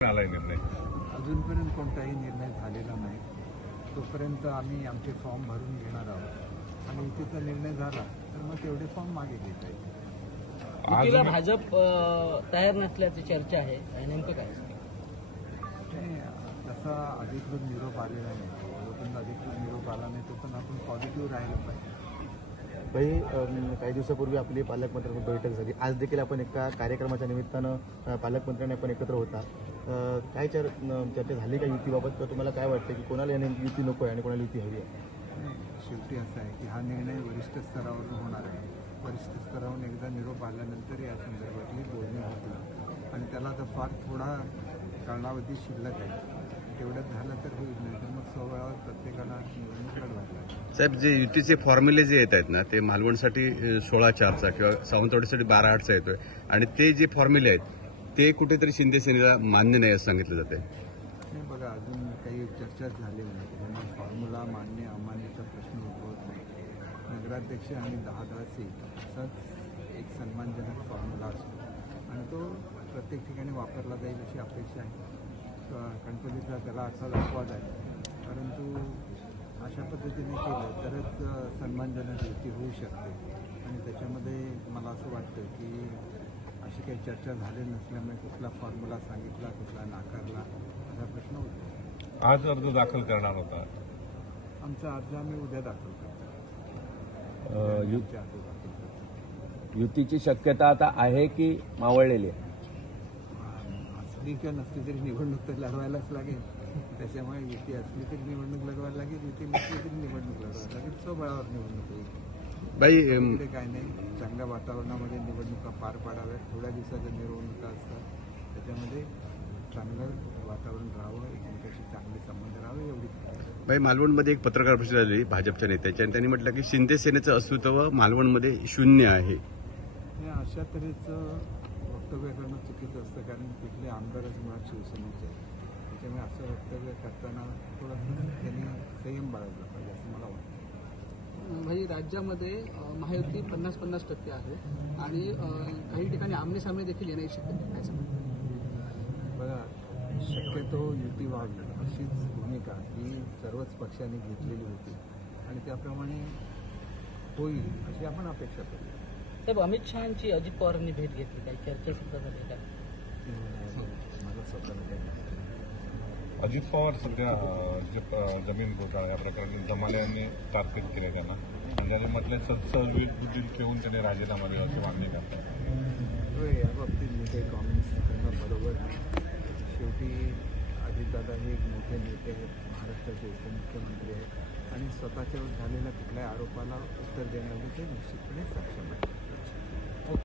आलाय निर्णय? अजूनपर्यंत कोणताही निर्णय झालेला नाही. तोपर्यंत आम्ही आमचे फॉर्म भरून घेणार आहोत आणि युतीचा निर्णय झाला तर मग तेवढे फॉर्म मागे घेता येतील. युतीला भाजप तयार नसल्याची चर्चा आहे, नेमकं काय? तसा अधिकृत निरोप आलेला नाही. जोपर्यंत अधिकृत निरोप आला नाही तोपर्यंत आपण पॉझिटिव्ह राहिलं पाहिजे. काही दिवसापूर्वी आपली पालकमंत्र्यांची बैठक झाली. आज देखील आपण एका कार्यक्रमाच्या निमित्तानं पालकमंत्र्यांनी आपण एकत्र होता. काय चर्चा झाली का युतीबाबत? तर तुम्हाला काय वाटतं की कोणाला युती नको आहे आणि कोणाला युती हवी आहे? शेवटी असं आहे की हा निर्णय वरिष्ठ स्तरावरून होणार आहे. वरिष्ठ स्तरावरून एकदा निरोप आल्यानंतर या संदर्भातली बोलणी होतील आणि त्याला तर फार थोडा कालावधी शिल्लक आहे. तेवढ्यात झालं तर होईल, नाही तर मग स्वबळावर प्रत्येकाला निवडणूक लढवायला. साहेब, जे युतीचे फॉर्म्युले जे येत आहेत ना, ते मालवणसाठी 16/4चा किंवा सावंतवाडीसाठी 12/8चा येतोय आणि ते जे फॉर्म्युले आहेत ते कुठेतरी शिंदे सेनेला मान्य नाही असं सांगितलं जाते. नाही बघा, अजून काही चर्चाच झालेली नाही. त्यामुळे फॉर्म्युला मान्य अमान्यचा प्रश्न उद्भवत नाही. नगराध्यक्ष आणि 10-10 सीट असाच एक सन्मानजनक फॉर्म्युला असतो आणि तो प्रत्येक ठिकाणी वापरला जाईल अशी अपेक्षा आहे. कणकवलीचा त्याला असाच अपवाद आहे, परंतु अशा पद्धतीने केलं तरच सन्मानजनक युती होऊ शकते आणि त्याच्यामध्ये मला असं वाटतं की अशी काही चर्चा झाली नसल्यामुळे कुठला फॉर्म्युला सांगितला, कुठला नाकारला असा प्रश्न होतो. आज अर्ज दाखल करणार होता. आमचा अर्ज आम्ही उद्या दाखल करतो. युतीची शक्यता आता आहे की मावळलेली आहे? असली किंवा नसली तरी निवडणूक तर लढवायलाच लागेल. त्याच्यामुळे युती असली तरी निवडणूक लढवायला लागेल, युती नसली तरी निवडणूक लढवायला लागेल. स्वबळावर निवडणूक होईल. बाई, काय नाही, चांगल्या वातावरणामध्ये निवडणुका पार पाडाव्यात. थोड्या दिवसाच्या निवडणुका असतात, त्याच्यामध्ये चांगलं वातावरण राहावं, एकमेकाशी चांगले संबंध राहावे एवढीच. बाई, मालवणमध्ये एक पत्रकार परिषद झाली भाजपच्या नेत्याची आणि त्यांनी म्हटलं की शिंदे सेनेचं अस्तित्व मालवणमध्ये शून्य आहे. अशा तऱ्हेचं वक्तव्य करणं चुकीचं असतं, कारण तिथले आमदारच मुळात शिवसेनेचे आहेत. त्याच्यामुळे असं वक्तव्य करताना थोडंसं त्यांनी संयम बाळगला पाहिजे असं मला वाटतं. भाई, राज्यामध्ये महायुती 50-50% आहे आणि काही ठिकाणी आमनेसामने देखील येण्याची शक्यता आहे. बघा, शक्यतो युती व्हावी अशीच भूमिका ही सर्वच पक्षांनी घेतलेली होती आणि त्याप्रमाणे होईल अशी आपण अपेक्षा करू. साहेब, अमित शहाची अजित पवारांनी भेट घेतली, काही चर्चा सुद्धा झाली का? मला स्वतःला काही अजित पवार सध्या जमीन घोटाळा या प्रकरणी जमाले यांनी कारकीर्द केले त्यांना आणि त्यांनी म्हटलं सत्सविधी ठेवून त्यांनी राजीनामा द्यावा अशी मागणी करतात. या बाबतीत मी काही कॉमेंट्स करणं बरोबर नाही. शेवटी अजितदादा हे एक मोठे नेते आहेत, महाराष्ट्राचे उपमुख्यमंत्री आहेत आणि स्वतःच्यावर झालेल्या कुठल्याही आरोपाला उत्तर देण्यामध्ये ते निश्चितपणे सक्षम आहेत.